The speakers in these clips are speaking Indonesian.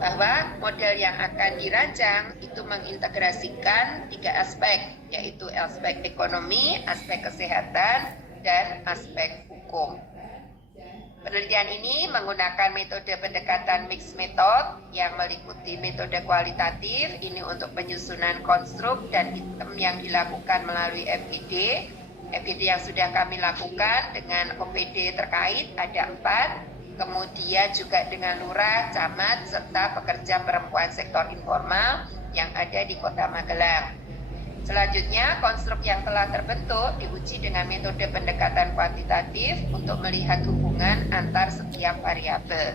bahwa model yang akan dirancang itu mengintegrasikan 3 aspek, yaitu aspek ekonomi, aspek kesehatan, dan aspek hukum. Penelitian ini menggunakan metode pendekatan mixed method yang meliputi metode kualitatif, ini untuk penyusunan konstruk dan item yang dilakukan melalui FGD. FGD yang sudah kami lakukan dengan OPD terkait ada 4, kemudian juga dengan lurah, camat, serta pekerja perempuan sektor informal yang ada di Kota Magelang. Selanjutnya, konstruk yang telah terbentuk diuji dengan metode pendekatan kuantitatif untuk melihat hubungan antar setiap variabel.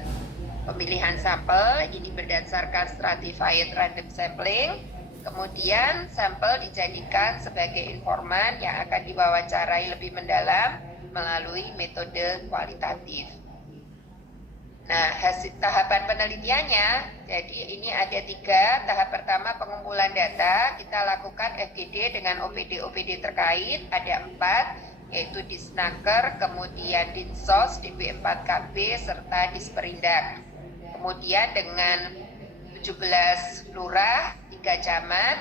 Pemilihan sampel ini berdasarkan stratified random sampling. Kemudian, sampel dijadikan sebagai informan yang akan diwawancarai lebih mendalam melalui metode kualitatif. Nah, hasil tahapan penelitiannya, jadi ini ada 3. Tahap pertama pengumpulan data, kita lakukan FGD dengan OPD-OPD terkait, ada 4, yaitu Disnaker, kemudian Dinsos, DP4KB, serta Disperindak. Kemudian dengan 17 lurah, 3 camat,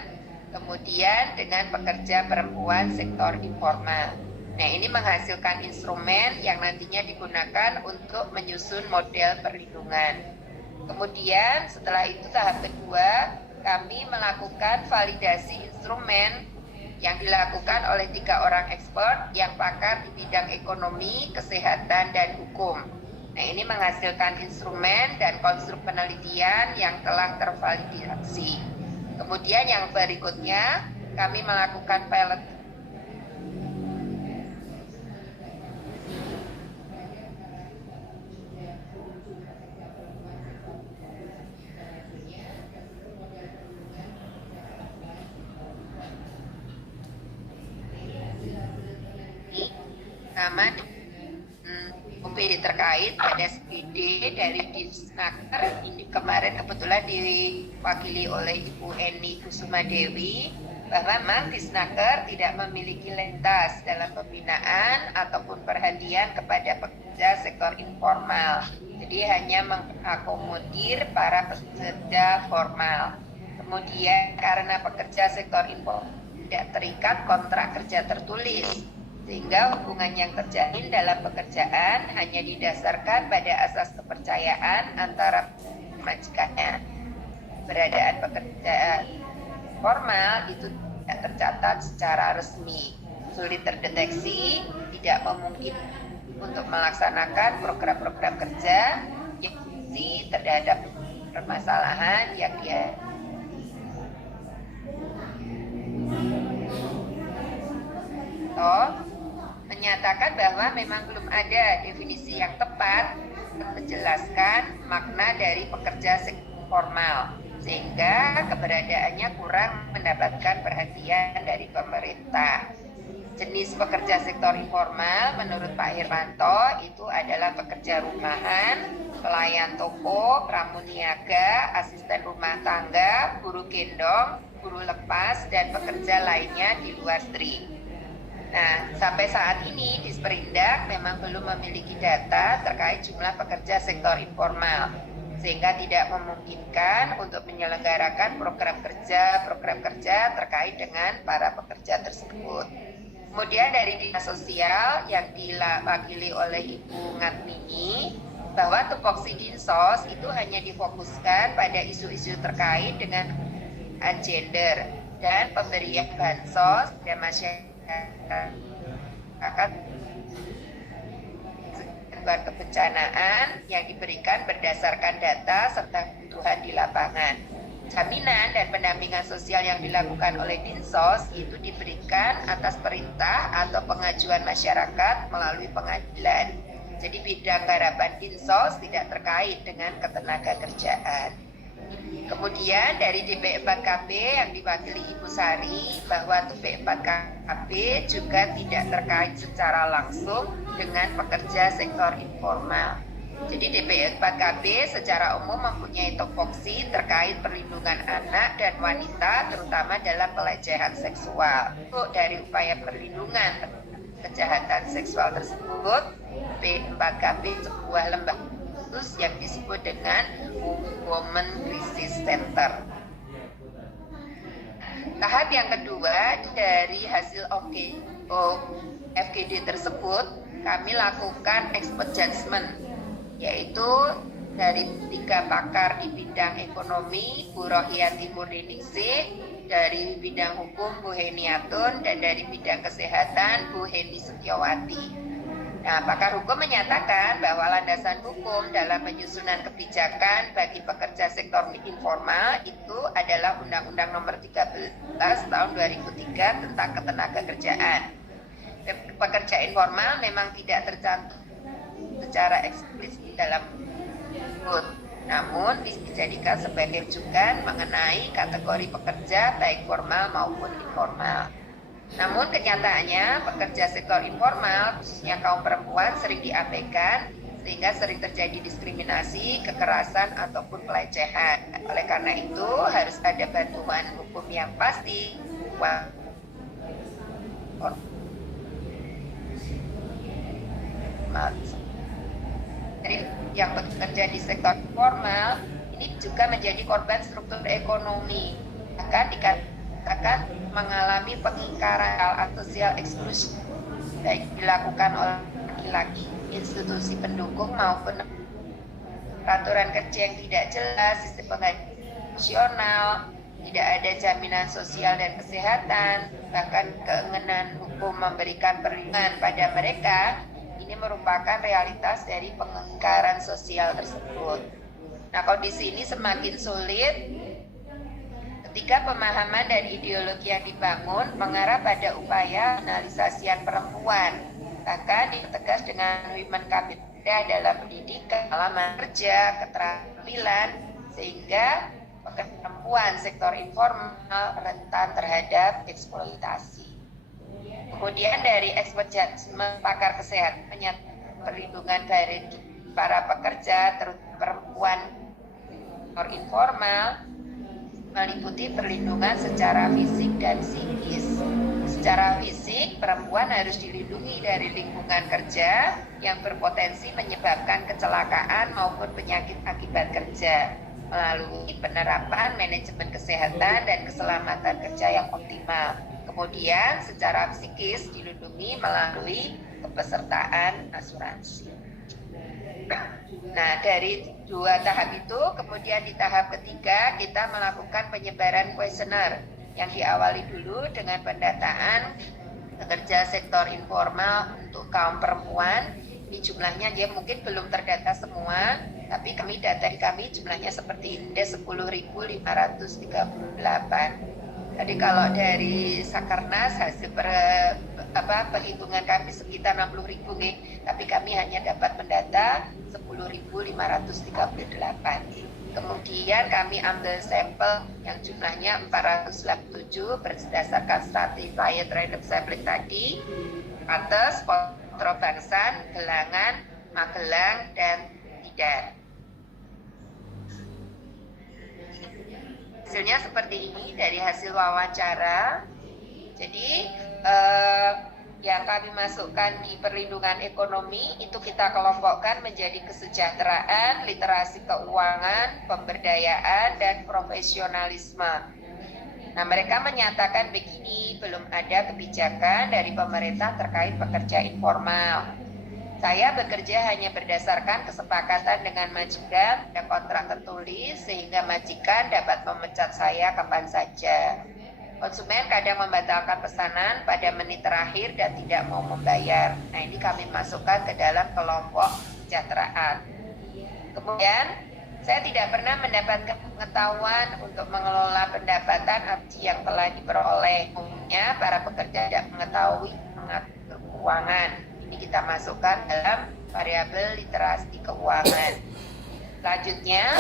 kemudian dengan pekerja perempuan sektor informal. Nah, ini menghasilkan instrumen yang nantinya digunakan untuk menyusun model perlindungan. Kemudian setelah itu tahap kedua, kami melakukan validasi instrumen yang dilakukan oleh 3 orang expert yang pakar di bidang ekonomi, kesehatan, dan hukum. Nah, ini menghasilkan instrumen dan konstruk penelitian yang telah tervalidasi. Kemudian yang berikutnya, kami melakukan pilot nama OPD terkait pada SPD dari Disnaker. Ini kemarin kebetulan diwakili oleh Ibu Eni Kusuma Dewi, bahwa memang Disnaker tidak memiliki lentas dalam pembinaan ataupun perhatian kepada pekerja sektor informal. Jadi hanya mengakomodir para pekerja formal. Kemudian karena pekerja sektor informal tidak terikat kontrak kerja tertulis, sehingga hubungan yang terjalin dalam pekerjaan hanya didasarkan pada asas kepercayaan antara majikannya. Keberadaan pekerjaan formal itu tidak tercatat secara resmi, sulit terdeteksi, tidak memungkinkan untuk melaksanakan program-program kerja yang terhadap permasalahan yang dia menyatakan bahwa memang belum ada definisi yang tepat menjelaskan makna dari pekerja formal, sehingga keberadaannya kurang mendapatkan perhatian dari pemerintah. Jenis pekerja sektor informal menurut Pak Hermanto itu adalah pekerja rumahan, pelayan toko, pramuniaga, asisten rumah tangga, buruh gendong, buruh lepas, dan pekerja lainnya di luar TRI. Nah, sampai saat ini Disperindak memang belum memiliki data terkait jumlah pekerja sektor informal, sehingga tidak memungkinkan untuk menyelenggarakan program kerja terkait dengan para pekerja tersebut. Kemudian dari Dinas Sosial yang diwakili oleh Ibu Ngatmini, bahwa tupoksi Dinsos itu hanya difokuskan pada isu-isu terkait dengan gender dan pemberian bansos dan masyarakat kebencanaan yang diberikan berdasarkan data serta kebutuhan di lapangan. Jaminan dan pendampingan sosial yang dilakukan oleh Dinsos itu diberikan atas perintah atau pengajuan masyarakat melalui pengadilan. Jadi bidang garapan Dinsos tidak terkait dengan ketenagakerjaan. Kemudian dari DP4KB yang diwakili Ibu Sari, bahwa DP4KB juga tidak terkait secara langsung dengan pekerja sektor informal. Jadi DP4KB secara umum mempunyai tupoksi terkait perlindungan anak dan wanita, terutama dalam pelecehan seksual. Untuk dari upaya perlindungan kejahatan seksual tersebut, DP4KB sebuah lembaga khusus yang disebut dengan Women Crisis Center. Tahap yang kedua dari hasil FGD tersebut, kami lakukan expert judgment, yaitu dari 3 pakar di bidang ekonomi, Bu Rohianti Murniningsih, dari bidang hukum Bu Heniatun, dan dari bidang kesehatan Bu Heni Setiawati. Nah, pakar hukum menyatakan bahwa landasan hukum dalam penyusunan kebijakan bagi pekerja sektor informal itu adalah Undang-Undang Nomor 13 Tahun 2003 tentang Ketenagakerjaan. Pekerja informal memang tidak tercantum secara eksplisit dalam tersebut, namun dijadikan sebagai rujukan mengenai kategori pekerja baik formal maupun informal. Namun kenyataannya pekerja sektor informal, khususnya kaum perempuan, sering diabaikan sehingga sering terjadi diskriminasi, kekerasan ataupun pelecehan. Oleh karena itu harus ada bantuan hukum yang pasti. Yang bekerja di sektor informal ini juga menjadi korban struktur ekonomi, akan dikatakan mengalami pengingkaran atau social exclusion, baik dilakukan oleh laki-laki, institusi pendukung maupun peraturan kerja yang tidak jelas, sistem penggajian nasional, tidak ada jaminan sosial dan kesehatan, bahkan keinginan hukum memberikan perlindungan pada mereka. Ini merupakan realitas dari pengingkaran sosial tersebut. Nah, kondisi ini semakin sulit ketika pemahaman dan ideologi yang dibangun mengarah pada upaya analisasian perempuan, bahkan dipertegas dengan women capital dalam pendidikan, pengalaman kerja, keterampilan, sehingga perempuan sektor informal rentan terhadap eksploitasi. Kemudian dari expert judgment pakar kesehatan menyatakan perlindungan dari para pekerja terutama perempuan sektor informal meliputi perlindungan secara fisik dan psikis. Secara fisik, perempuan harus dilindungi dari lingkungan kerja yang berpotensi menyebabkan kecelakaan maupun penyakit akibat kerja melalui penerapan manajemen kesehatan dan keselamatan kerja yang optimal. Kemudian secara psikis dilindungi melalui kepesertaan asuransi. Nah, dari 2 tahap itu, kemudian di tahap ketiga kita melakukan penyebaran kuesioner yang diawali dulu dengan pendataan pekerja sektor informal untuk kaum perempuan. Ini jumlahnya dia mungkin belum terdata semua, tapi data kami jumlahnya seperti ini, 10.538. Jadi kalau dari Sakernas hasil perhitungan kami sekitar 60.000 nih, tapi kami hanya dapat mendata 10.538. Kemudian kami ambil sampel yang jumlahnya 487 berdasarkan stratified random sampling tadi atas Potro Bangsan, Gelangan, Magelang, dan Tidar. Hasilnya seperti ini dari hasil wawancara. Jadi yang kami masukkan di perlindungan ekonomi itu kita kelompokkan menjadi kesejahteraan, literasi keuangan, pemberdayaan, dan profesionalisme. Nah, mereka menyatakan begini, belum ada kebijakan dari pemerintah terkait pekerja informal. Saya bekerja hanya berdasarkan kesepakatan dengan majikan dan kontrak tertulis sehingga majikan dapat memecat saya kapan saja. Konsumen kadang membatalkan pesanan pada menit terakhir dan tidak mau membayar. Nah, ini kami masukkan ke dalam kelompok kesejahteraan. Kemudian, saya tidak pernah mendapatkan pengetahuan untuk mengelola pendapatan yang telah diperoleh. Umumnya, para pekerja tidak mengetahui mengatur keuangan. Ini kita masukkan dalam variabel literasi keuangan. Selanjutnya,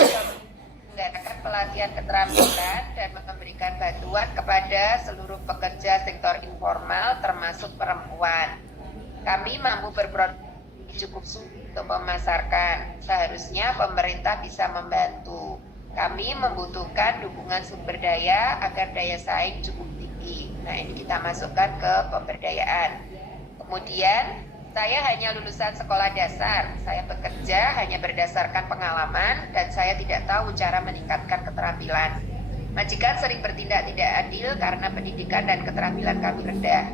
mengadakan pelatihan keterampilan dan memberikan bantuan kepada seluruh pekerja sektor informal termasuk perempuan. Kami mampu berproduksi cukup untuk memasarkan. Seharusnya pemerintah bisa membantu. Kami membutuhkan dukungan sumber daya agar daya saing cukup tinggi. Nah, ini kita masukkan ke pemberdayaan. Kemudian Saya hanya lulusan sekolah dasar, saya bekerja hanya berdasarkan pengalaman dan saya tidak tahu cara meningkatkan keterampilan. Majikan sering bertindak tidak adil karena pendidikan dan keterampilan kami rendah.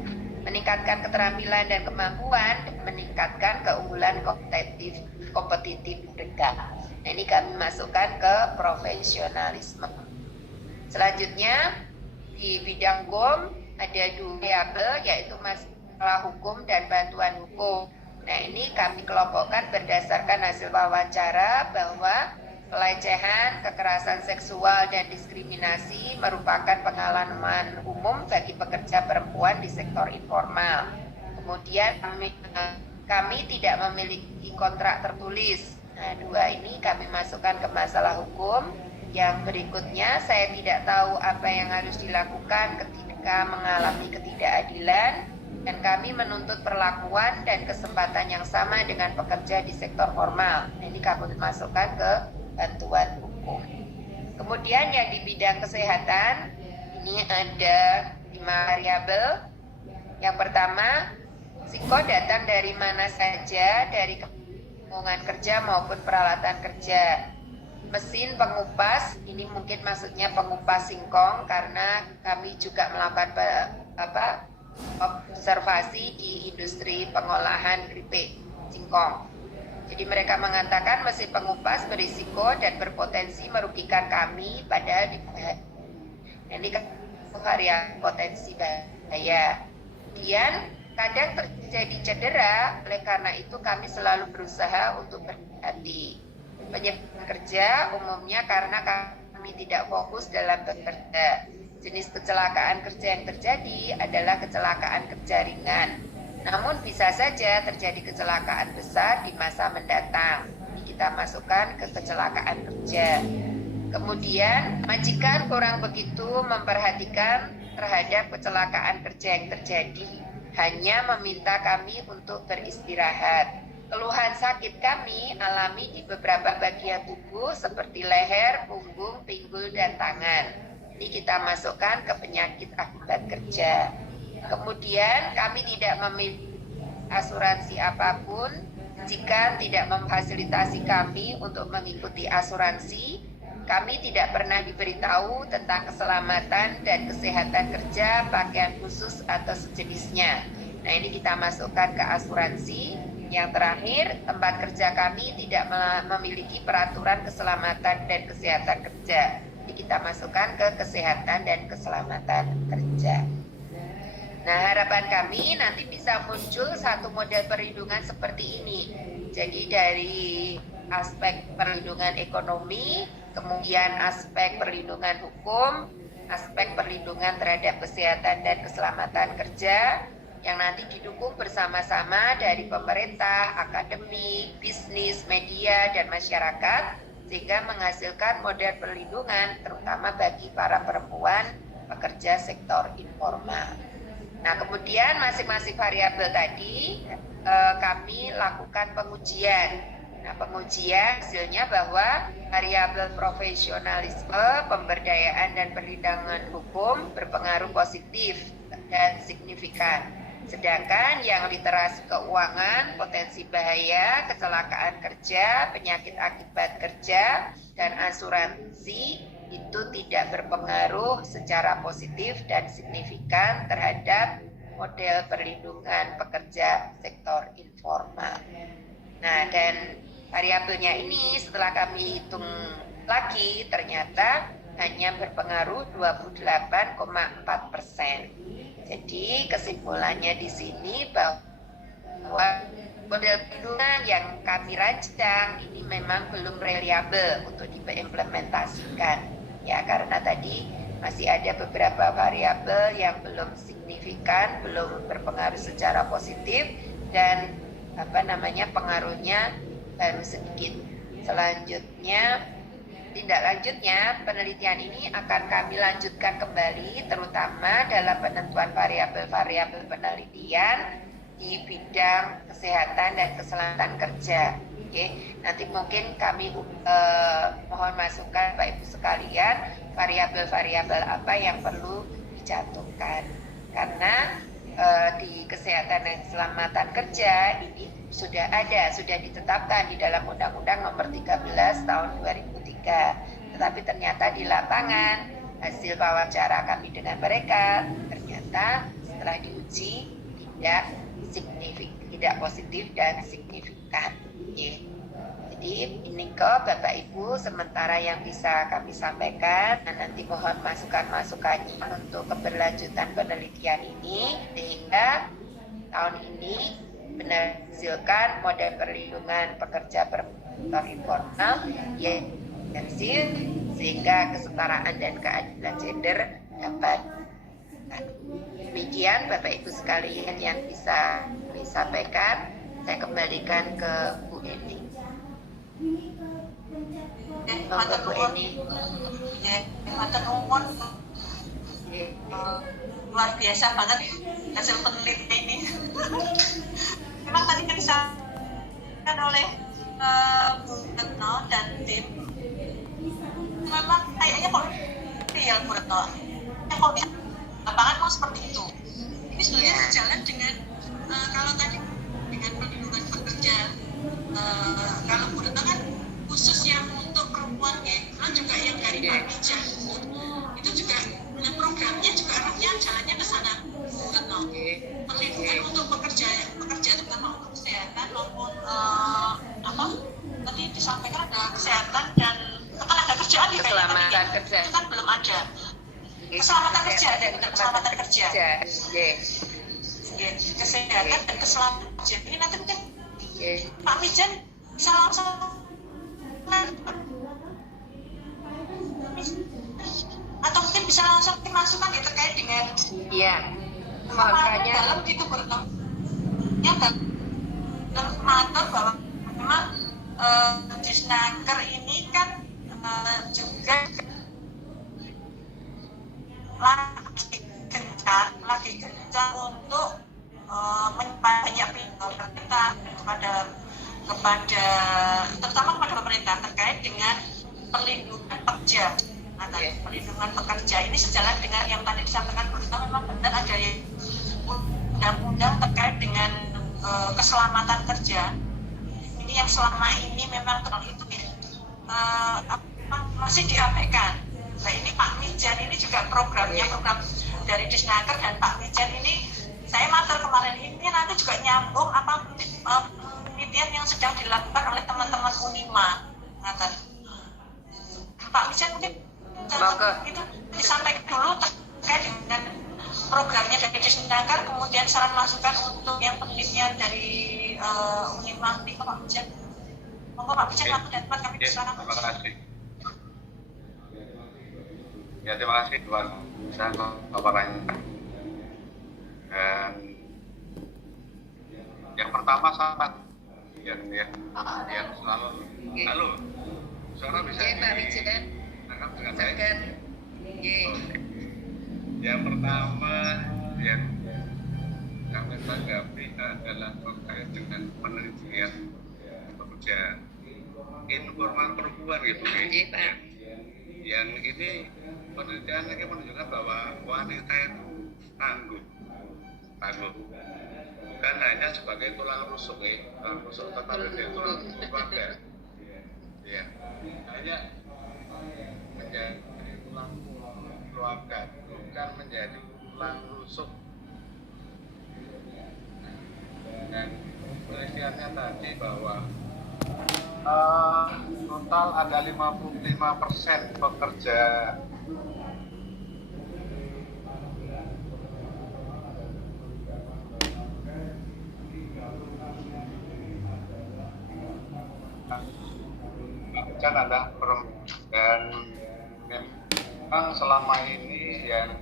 Meningkatkan keterampilan dan kemampuan dan meningkatkan keunggulan kompetitif mereka. Nah, ini kami masukkan ke profesionalisme. Selanjutnya di bidang hukum ada 2 variabel, yaitu masalah hukum dan bantuan hukum. Nah, ini kami kelompokkan berdasarkan hasil wawancara bahwa pelecehan, kekerasan seksual, dan diskriminasi merupakan pengalaman umum bagi pekerja perempuan di sektor informal. Kemudian kami tidak memiliki kontrak tertulis. Nah, 2 ini kami masukkan ke masalah hukum. Yang berikutnya, saya tidak tahu apa yang harus dilakukan ketika mengalami ketidakadilan, dan kami menuntut perlakuan dan kesempatan yang sama dengan pekerja di sektor formal. Ini kami masukkan ke bantuan hukum. Kemudian yang di bidang kesehatan, ini ada 5 variabel. Yang pertama, psiko datang dari mana saja, dari lingkungan kerja maupun peralatan kerja. Mesin pengupas, ini mungkin maksudnya pengupas singkong, karena kami juga melakukan observasi di industri pengolahan keripik singkong. Jadi mereka mengatakan mesin pengupas berisiko dan berpotensi merugikan kami, padahal ini kan variabel potensi bahaya. Kemudian kadang terjadi cedera, oleh karena itu kami selalu berusaha untuk berhati-hati. Penyebab kerja umumnya karena kami tidak fokus dalam bekerja. Jenis kecelakaan kerja yang terjadi adalah kecelakaan kerja ringan. Namun bisa saja terjadi kecelakaan besar di masa mendatang. Ini kita masukkan ke kecelakaan kerja. Kemudian majikan kurang begitu memperhatikan terhadap kecelakaan kerja yang terjadi, hanya meminta kami untuk beristirahat. Keluhan sakit kami alami di beberapa bagian tubuh seperti leher, punggung, pinggul, dan tangan. Ini kita masukkan ke penyakit akibat kerja. Kemudian kami tidak memiliki asuransi apapun. Jika tidak memfasilitasi kami untuk mengikuti asuransi, kami tidak pernah diberitahu tentang keselamatan dan kesehatan kerja, pakaian khusus atau sejenisnya. Nah, ini kita masukkan ke asuransi. Yang terakhir, tempat kerja kami tidak memiliki peraturan keselamatan dan kesehatan kerja. Jadi kita masukkan ke kesehatan dan keselamatan kerja. Nah, harapan kami nanti bisa muncul satu model perlindungan seperti ini. Jadi dari aspek perlindungan ekonomi, kemudian aspek perlindungan hukum, aspek perlindungan terhadap kesehatan dan keselamatan kerja, yang nanti didukung bersama-sama dari pemerintah, akademik, bisnis, media, dan masyarakat, sehingga menghasilkan model perlindungan terutama bagi para perempuan pekerja sektor informal. Nah, kemudian masing-masing variabel tadi kami lakukan pengujian. Nah, pengujian hasilnya bahwa variabel profesionalisme, pemberdayaan, dan perlindungan hukum berpengaruh positif dan signifikan. Sedangkan yang literasi keuangan, potensi bahaya, kecelakaan kerja, penyakit akibat kerja, dan asuransi itu tidak berpengaruh secara positif dan signifikan terhadap model perlindungan pekerja sektor informal. Nah, dan variabelnya ini setelah kami hitung lagi ternyata hanya berpengaruh 28,4%. Jadi kesimpulannya di sini bahwa model perlindungan yang kami rancang ini memang belum reliabel untuk diimplementasikan, ya, karena tadi masih ada beberapa variabel yang belum signifikan, belum berpengaruh secara positif, dan pengaruhnya baru sedikit. Selanjutnya, tindak lanjutnya, penelitian ini akan kami lanjutkan kembali, terutama dalam penentuan variabel-variabel penelitian di bidang kesehatan dan keselamatan kerja. Oke, nanti mungkin kami mohon masukan Bapak Ibu sekalian, variabel-variabel apa yang perlu dicantumkan. Karena di kesehatan dan keselamatan kerja ini sudah ditetapkan di dalam Undang-Undang Nomor 13 Tahun 2003. Tetapi ternyata di lapangan hasil wawancara kami dengan mereka ternyata setelah diuji tidak positif dan signifikan. Jadi ini kok Bapak Ibu sementara yang bisa kami sampaikan, dan nanti mohon masukan-masukannya untuk keberlanjutan penelitian ini sehingga tahun ini menghasilkan model perlindungan pekerja perempuan informal yang intensif sehingga kesetaraan dan keadilan gender dapat. Demikian Bapak Ibu sekalian yang bisa kami sampaikan. Saya kembalikan ke Bu Eni. Matur nuwun. Matur nuwun. Luar biasa banget hasil penelitian ini. Memang tadi disampaikan oleh Bu Retno dan tim. Memang kayaknya kok real Bu Retno. Kok di lapangan mau seperti itu. Ini sebenarnya sejalan dengan kalau tadi dengan perlindungan pekerja. Kalau Bu Retno kan khusus yang untuk perempuan ya, juga yang dari Pak Mija itu juga programnya juga arahnya jalannya ke sana Bu Retno. Perlindungan untuk pekerja terutama untuk kesehatan maupun tadi disampaikan ada kesehatan dan ketenaga kerjaan ya, keselamatan kerja itu kan belum ada. Keselamatan kerja dan keselamatan kerja. Kesehatan dan keselamatan kerja. Ini nanti mungkin Pak Mijan bisa langsung atau mungkin bisa langsung dimasukkan ya terkait dengan makanya dalam itu bertemu yang dalam matur bahwa memang Disnaker ini kan juga lagi gencar untuk banyak pemerintah kepada terutama kepada pemerintah terkait dengan perlindungan pekerja. Perlindungan pekerja ini sejalan dengan yang tadi disampaikan bersama, memang benar ada yang undang-undang terkait dengan keselamatan kerja. Ini yang selama ini memang itu masih diabaikan. Nah ini Pak Mijan ini juga program dari Disnaker dan Pak Mijan ini saya matur kemarin ini nanti juga nyambung penelitian yang sedang dilakukan oleh teman-teman Unima. Pak Mijan mungkin itu disampaikan dulu terkait dengan programnya dari Disnaker, kemudian saran masukan untuk yang penelitian dari Unima. Pak Mijan, monggo Pak Mijan, waktu dan tempat kami bersama. Terima kasih. Ya terima kasih Tuan bisa paparannya. Dan yang pertama sangat yang selalu halo suara bisa ditangkap dengan baik. Yang pertama yang kami tanggapi adalah terkait dengan penelitian pekerja informal perempuan gitu ya. Yang ini penelitian ini menunjukkan bahwa wanita itu tangguh, bukan hanya sebagai tulang rusuk tetapi dia tulang keluarga. Ya, hanya menjadi tulang keluarga, bukan menjadi tulang rusuk. Dan penelitiannya tadi bahwa total ada 55% pekerja kan ada dan memang selama ini yang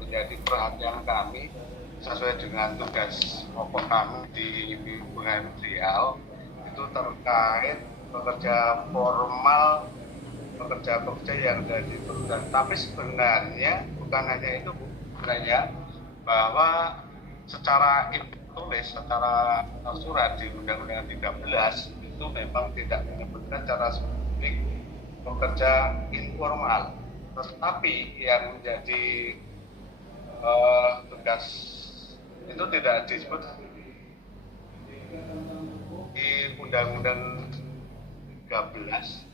menjadi perhatian kami sesuai dengan tugas pokok kami di hubungan beliau itu terkait pekerja formal, pekerja yang jadi perusahaan. Tapi sebenarnya bukan hanya itu, sebenarnya bahwa secara tulis, secara surat di Undang-Undang 13 itu memang tidak menyebutkan secara spesifik pekerja informal. Tetapi yang menjadi tugas itu tidak disebut di Undang-Undang 13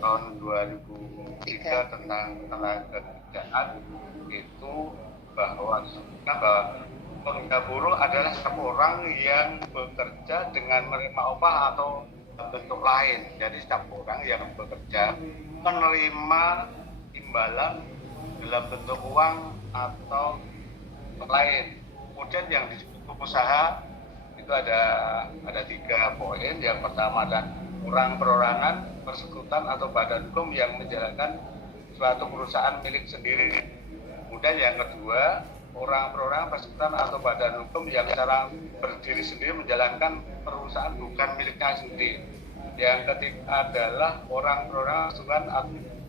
tahun 2003 tentang tenaga kerjaan itu bahwa pekerja buruh adalah seorang yang bekerja dengan menerima upah atau bentuk lain. Jadi setiap orang yang bekerja menerima imbalan dalam bentuk uang atau lain. Kemudian yang disebut usaha itu ada 3 poin. Yang pertama adalah orang perorangan, persekutuan atau badan hukum yang menjalankan suatu perusahaan milik sendiri. Kemudian yang kedua, orang perorangan, persekutuan atau badan hukum yang secara berdiri sendiri menjalankan perusahaan bukan miliknya sendiri. Yang ketiga adalah orang perorangan, persekutuan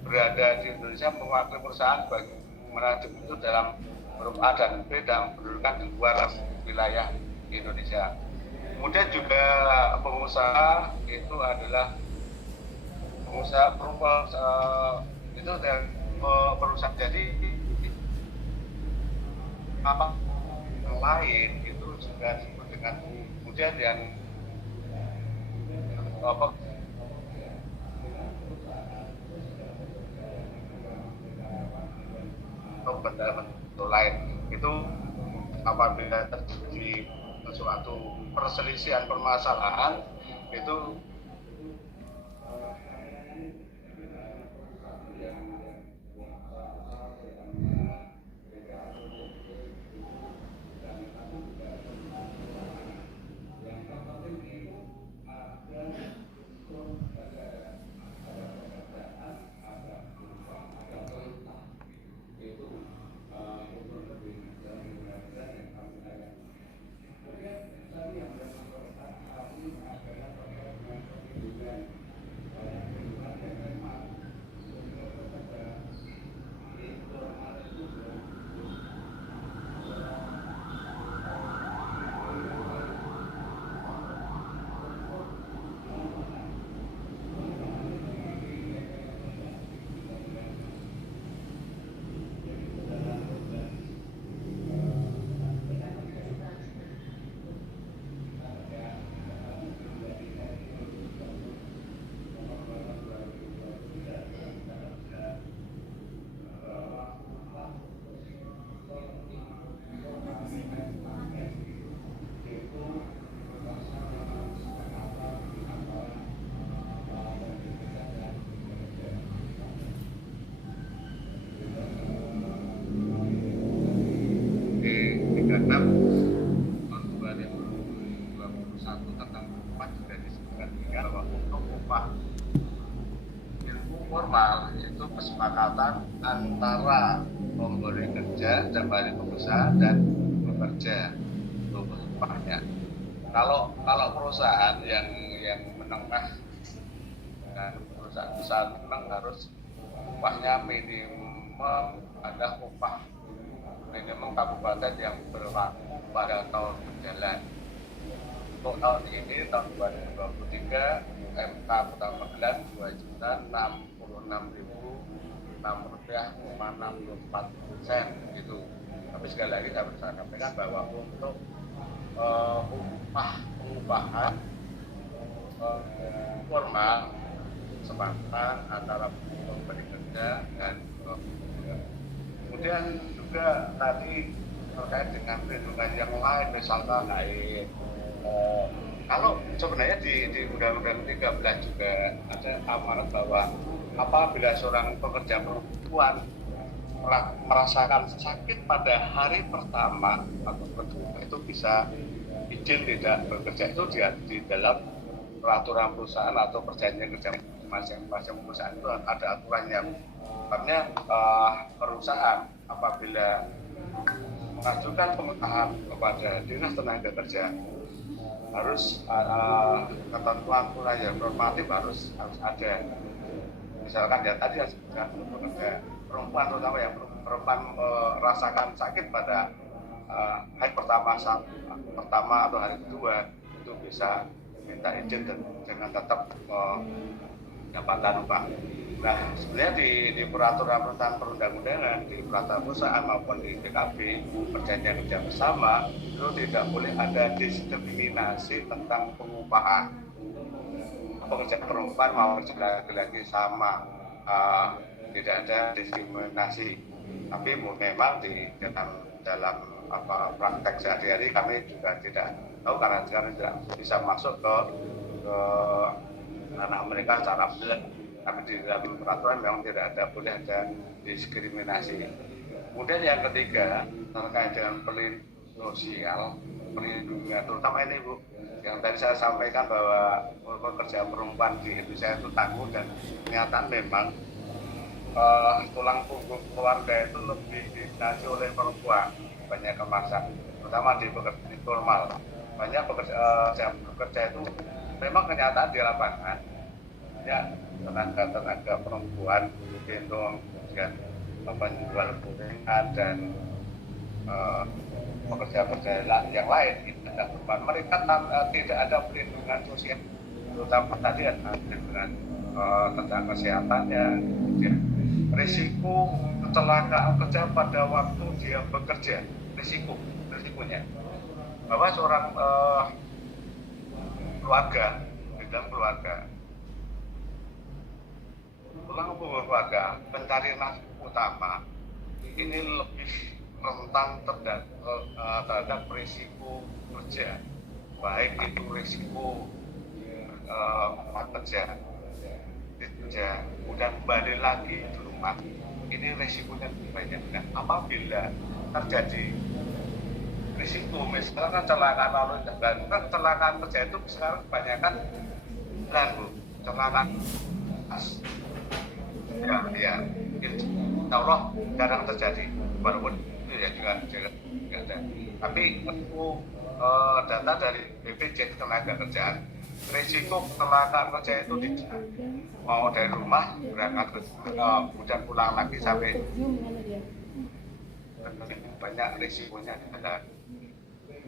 berada di Indonesia mewakili perusahaan bagaimana dibentuk dalam huruf A dan B dan berkedudukan di luar wilayah Indonesia. Kemudian juga pengusaha itu adalah pengusaha itu perusahaan, jadi apa lain itu juga disebut dengan. Kemudian yang apa atau bentuk lain itu apabila terjadi suatu perselisihan permasalahan itu tahun 2021 tentang upah juga disebutkan bahwa untuk upah ilmu formal itu kesepakatan antara pemberi kerja dan balik pengusaha dan pekerja untuk upahnya. Kalau perusahaan yang menengah dan perusahaan besar memang harus upahnya minimum ada upah minimum kabupaten yang berlaku pada tahun berjalan. Untuk tahun ini, tahun 2023, UMK Kota Magelang Rp2.606.064 gitu. Tapi sekali lagi saya sampaikan bahwa untuk pengupahan formal kesepakatan antara pemberi kerja dan kemudian juga tadi terkait dengan perlindungan yang lain, misalkan kalau sebenarnya di Undang-Undang 13 juga ada amanat bahwa apabila seorang pekerja perempuan merasakan sakit pada hari pertama atau kedua itu bisa izin tidak bekerja. Itu di dalam peraturan perusahaan atau perjanjian kerja masing-masing perusahaan itu ada aturannya. Karena perusahaan apabila mengajukan pengupahan kepada Dinas Tenaga Kerja harus ketentuan yang normatif harus ada. Misalkan ya tadi disebutkan pekerja perempuan, terutama yang perempuan merasakan sakit pada hari pertama atau hari kedua itu bisa minta izin dan dengan tetap pendapatan upah. Nah, sebenarnya di peraturan perundang-undangan, di peraturan perusahaan maupun di PKB, perjanjian kerja bersama, itu tidak boleh ada diskriminasi tentang pengupahan. Pekerja perempuan maupun laki-laki sama, tidak ada diskriminasi. Tapi memang di dalam praktek sehari-hari kami juga tidak tahu karena sekarang tidak bisa masuk ke anak mereka secara benar. Tapi di dalam peraturan memang tidak boleh ada diskriminasi. Kemudian yang ketiga terkait dengan perlindungan sosial, perlindungan terutama ini Bu, yang tadi saya sampaikan bahwa pekerja perempuan di Indonesia itu tangguh dan kenyataan memang tulang punggung keluarga itu lebih didominasi oleh perempuan, banyak kemasan, terutama di pekerjaan informal. Banyak pekerja itu memang kenyataan di lapangan ya, tenaga perempuan gendong dan penjual gorengan dan pekerja-pekerja yang lain itu tidak berubah. Mereka tidak ada perlindungan sosial, terutama tadi ada perlindungan tentang kesehatannya, risiko kecelakaan kerja pada waktu dia bekerja, risikonya bahwa seorang keluarga di dalam keluarga tulang punggung keluarga, pencari nafkah utama ini lebih rentan terhadap risiko kerja, baik itu risiko kerja, kemudian kembali lagi di rumah, ini risikonya lebih banyak. Nah, apabila terjadi risiko misalkan kecelakaan lalu lintas, kecelakaan kerja itu sekarang kebanyakan kecelakaan ya insya Allah jarang terjadi, walaupun itu ya juga ada. Tapi untuk data dari BPJS Ketenagakerjaan, risiko kecelakaan kerja itu tidak mau dari rumah berangkat kemudian pulang lagi sampai banyak risikonya ada.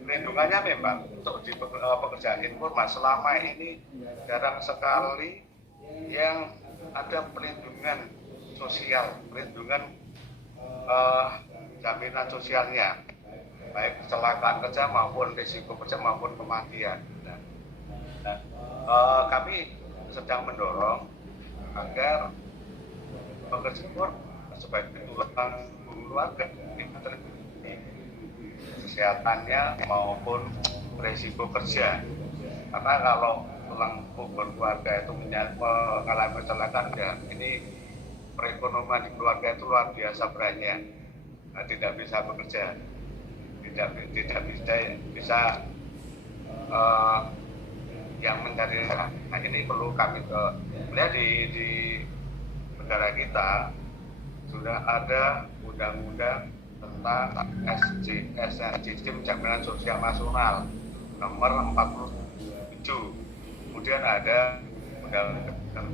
Perlindungannya memang untuk di pekerjaan informal selama ini jarang sekali yang ada perlindungan sosial, perlindungan jaminan sosialnya, baik kecelakaan kerja maupun risiko kerja maupun kematian. Kami sedang mendorong agar pekerja sebagai tulang punggung keluarga kesehatannya maupun risiko kerja, karena kalau tulang punggung keluarga itu mengalami kecelakaan ya ini perekonomian di keluarga itu luar biasa beratnya, tidak bisa bekerja, tidak bisa yang mencari. Nah, ini perlu kami melihat di negara kita sudah ada undang-undang tentang Sistem Jaminan Sosial Nasional nomor 47. Kemudian ada Undang-Undang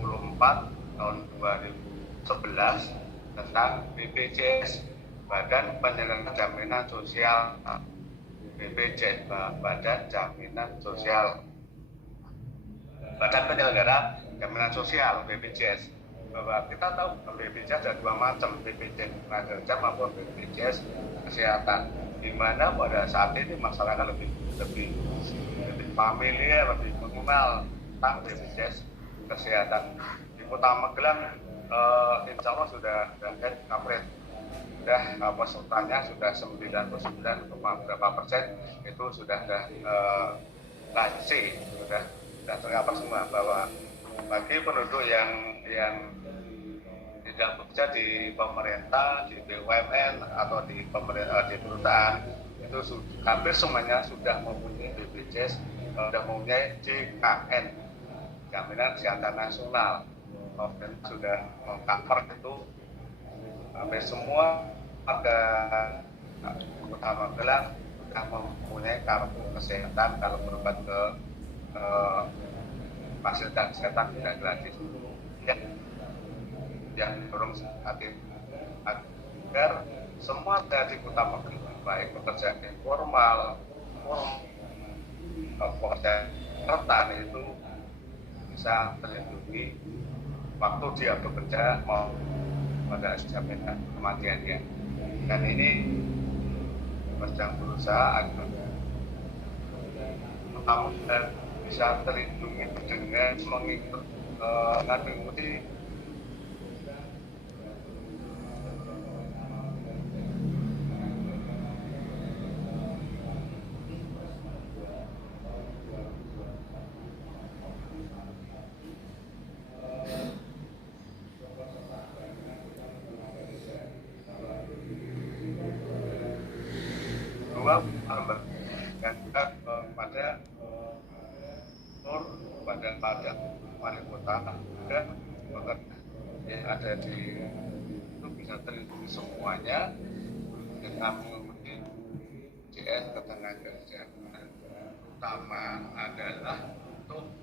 24 tahun 2011 tentang BPJS, Badan Penyelenggara Jaminan Sosial, BPJS, Badan Jaminan Sosial, Badan Penyelenggara Jaminan Sosial, BPJS. Bahwa kita tahu BPJS ada dua macam, BPJS Tenaga maupun BPJS Kesehatan, di mana pada saat ini masyarakat lebih familiar, lebih mengenal tentang BPJS Kesehatan. Di Kota Magelang, insya Allah sudah coverage, sudah pesertanya sudah 99,berapa% itu sudah lansi, sudah tercover semua, bahwa bagi penduduk yang tidak bekerja di pemerintah, di BUMN atau di perusahaan itu hampir semuanya sudah mempunyai BPJS, sudah mempunyai JKN, Jaminan Kesehatan Nasional, dan sudah meng-cover itu hampir semua warga Kota Magelang sudah mempunyai kartu kesehatan kalau berobat ke fasilitas kesehatan tidak gratis. Yang dorong agar semua dari Kota Magelang, baik pekerja informal, pekerja rentan itu bisa terlindungi waktu dia bekerja mau pada jaminan kematiannya. Dan ini sedang berusaha agar bisa terlindungi dengan mengikuti dua dan juga pada pada wali kota dan yang ada di itu bisa terlindungi semuanya dengan mengikuti JS ketenagakerjaan. Utama adalah untuk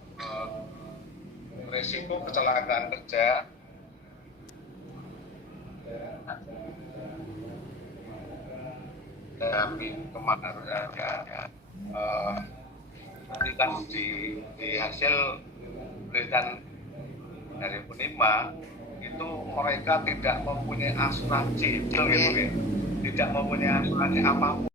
risiko kecelakaan kerja kemana kan di hasil penelitian dari Unima itu mereka tidak mempunyai asuransi, tidak mempunyai asuransi apapun.